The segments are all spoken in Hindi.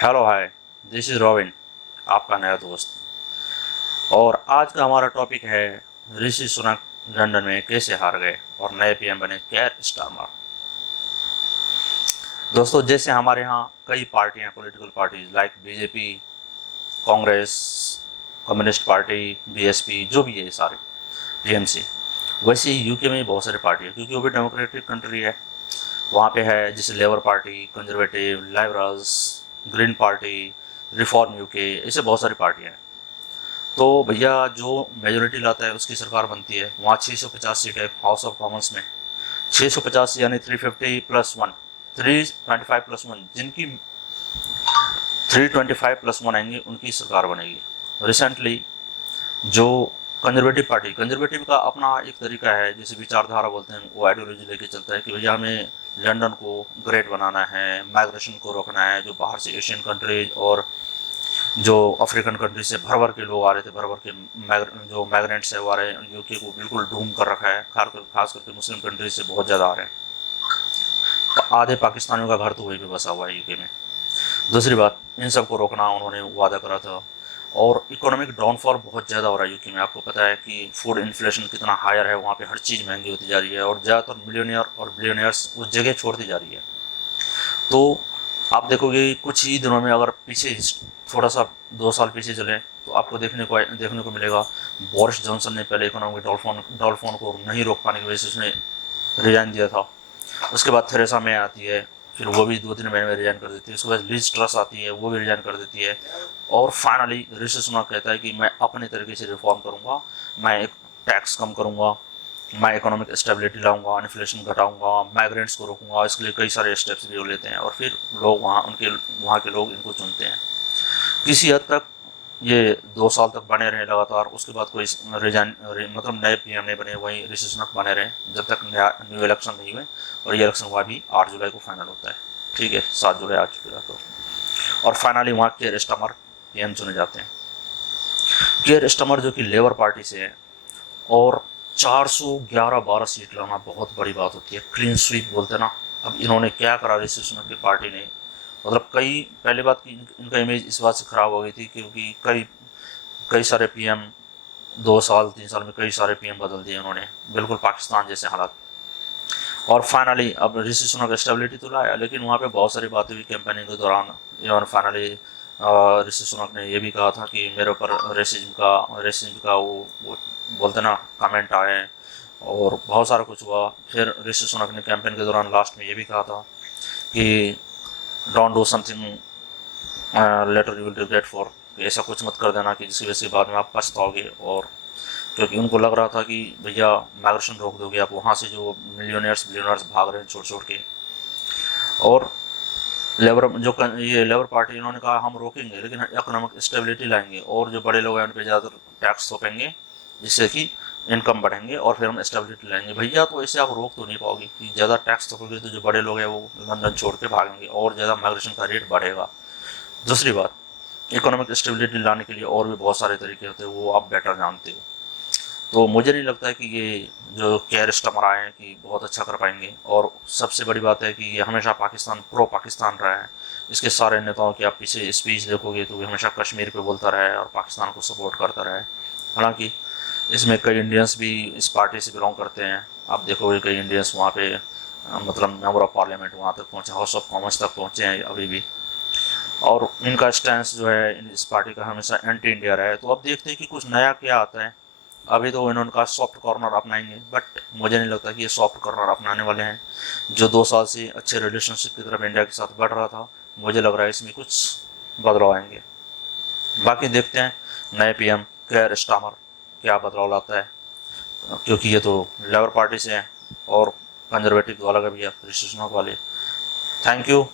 Hello hi, this is robin, आपका नया दोस्त। और आज का हमारा टॉपिक है ऋषि सुनक लंदन में कैसे हार गए और नए पीएम बने केयर स्टारमर। दोस्तों, जैसे हमारे यहाँ कई पार्टियाँ, political parties like BJP, Congress, communist party, BSP, जो भी है सारे, टीएमसी, वैसे ही यूके में भी बहुत सारी पार्टी है क्योंकि वो भी डेमोक्रेटिक कंट्री है। वहाँ पे है जैसे labour party, conservative, liberals, green party, reform UK, ऐसे बहुत सारी पार्टियाँ हैं। तो भैया जो मेजोरिटी लाता है उसकी सरकार बनती है। वहाँ 650 सीट है हाउस ऑफ कॉमन्स में। 650 यानी 350 प्लस वन, 325 प्लस वन, जिनकी 325 प्लस वन आएंगे उनकी सरकार बनेगी। रिसेंटली जो कंजर्वेटिव का अपना एक तरीका है, जैसे विचारधारा बोलते हैं, वो आइडियोलॉजी लेके चलता है कि भैया हमें लंदन को ग्रेट बनाना है, माइग्रेशन को रोकना है, जो बाहर से एशियन कंट्रीज और जो अफ्रीकन कंट्री से भर भर के लोग आ रहे थे, भर भर के जो माइग्रेंट्स है वो आ रहे हैं, यूके को बिल्कुल डूम कर रखा है। खास करके मुस्लिम कंट्रीज से बहुत ज़्यादा आ रहे हैं। आधे पाकिस्तानियों का घर तो वहीं पे बसा हुआ है यूके में। दूसरी बात, इन सबको रोकना उन्होंने वादा करा था। और इकोनॉमिक डाउनफॉल बहुत ज़्यादा हो रहा है यूके में। आपको पता है कि फूड इन्फ्लेशन कितना हायर है वहाँ पे, हर चीज़ महंगी होती जा रही है और ज़्यादातर मिलियनियर और बिलियनियर्स उस जगह छोड़ती जा रही है। तो आप देखोगे कुछ ही दिनों में, अगर पीछे थोड़ा सा 2 साल पीछे चले तो आपको देखने को मिलेगा बोरिस जॉनसन ने पहले इकोनॉमिक डाउनफॉल को नहीं रोक पाने की वजह से उसने रिजाइन दिया था। उसके बाद थेरेसा मे आती है, फिर वो भी 2-3 महीने में रिजाइन कर देती है। उसके बाद लिज ट्रस आती है, वो भी रिजाइन कर देती है। और फाइनली ऋषि सुनक कहता है कि मैं अपने तरीके से रिफॉर्म करूँगा, मैं एक टैक्स कम करूँगा, मैं इकोनॉमिक स्टेबिलिटी लाऊंगा, इन्फ्लेशन घटाऊंगा, माइग्रेंट्स को रोकूंगा। इसके लिए कई सारे स्टेप्स भी वो लेते हैं और फिर लोग वहाँ के लोग इनको चुनते हैं। किसी हद तक ये 2 साल तक बने रहे लगातार। उसके बाद कोई मतलब नए पीएम नहीं बने, वहीं ऋषि सुनक बने रहे जब तक न्यू इलेक्शन नहीं हुए। और ये इलेक्शन हुआ भी 8 जुलाई को फाइनल होता है। ठीक है, 7 जुलाई आ चुकी है। तो और फाइनली वहाँ केयर स्टारमर पीएम चुने जाते हैं। केयर स्टारमर जो कि लेबर पार्टी से है, और 411-12 सीट लाना बहुत बड़ी बात होती है, क्लीन स्वीप बोलते हैं ना। अब इन्होंने क्या करा ऋषि सुनक की पार्टी ने, मतलब कई, पहली बात कि इनका इमेज इस बात से ख़राब हो गई थी क्योंकि कई कई सारे पीएम, 2 साल 3 साल में कई सारे पीएम बदल दिए उन्होंने, बिल्कुल पाकिस्तान जैसे हालात। और फाइनली अब ऋषि सुनक स्टेबिलिटी तो लाया, लेकिन वहाँ पे बहुत सारी बातें हुई कैंपेनिंग के दौरान। इवन फाइनली ऋषि सुनक ने ये भी कहा था कि मेरे ऊपर रेसिज्म का वो बोलते ना कमेंट आए, और बहुत सारा कुछ हुआ। फिर ऋषि सुनक ने कैंपेन के दौरान लास्ट में ये भी कहा था कि don't do something later you will regret for, ऐसा कुछ मत कर देना कि जिसकी वजह से बाद में आप पछताओगे। और क्योंकि उनको लग रहा था कि भैया माइग्रेशन रोक दोगे आप, वहाँ से जो बिलियनर्स भाग रहे हैं छोड़ छोड़ के। और ये लेबर पार्टी, इन्होंने कहा हम रोकेंगे लेकिन इकोनॉमिक स्टेबिलिटी लाएंगे और जो बड़े लोग हैं उन पर ज़्यादातर टैक्स थोपेंगे जिससे कि इनकम बढ़ेंगे और फिर हम स्टेबिलिटी लाएंगे। भैया तो ऐसे आप रोक तो नहीं पाओगे कि ज़्यादा टैक्स थोपोगे तो जो बड़े लोग हैं वो लंदन छोड़ के भागेंगे और ज़्यादा माइग्रेशन का रेट बढ़ेगा। दूसरी बात, इकोनॉमिक स्टेबिलिटी लाने के लिए और भी बहुत सारे तरीके होते हैं, वो आप बेटर जानते हो। तो मुझे नहीं लगता है कि ये जो केयर स्टारमर आए हैं कि बहुत अच्छा कर पाएंगे। और सबसे बड़ी बात है कि ये हमेशा प्रो पाकिस्तान रहा है। इसके सारे नेताओं की आप पीछे स्पीच देखोगे तो ये हमेशा कश्मीर पे बोलता रहा है और पाकिस्तान को सपोर्ट करता रहा है। हालांकि इसमें कई इंडियंस भी इस पार्टी से बिलोंग करते हैं। आप देखोगे कई इंडियंस वहाँ पे मतलब मेंबर ऑफ पार्लियामेंट वहाँ तक पहुँचे, हाउस ऑफ कॉमन्स तक पहुँचे हैं अभी भी। और इनका स्टैंस जो है इस पार्टी का हमेशा एंटी इंडिया रहा है। तो अब देखते हैं कि कुछ नया क्या आता है। अभी तो इन्होंने कहा सॉफ्ट कॉर्नर अपनाएंगे, बट मुझे नहीं लगता कि ये सॉफ्ट कॉर्नर अपनाने वाले हैं। जो 2 साल से अच्छे रिलेशनशिप की तरफ इंडिया के साथ बढ़ रहा था, मुझे लग रहा है इसमें कुछ बदलाव आएंगे। बाकी देखते हैं नए पीएम केयर स्टारमर क्या बदलाव लाता है, क्योंकि ये तो लेबर पार्टी से हैं और कंजर्वेटिव वाला का भी है, ऋषि सुनक वाले। थैंक यू,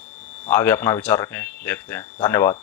आगे अपना विचार रखें, देखते हैं। धन्यवाद।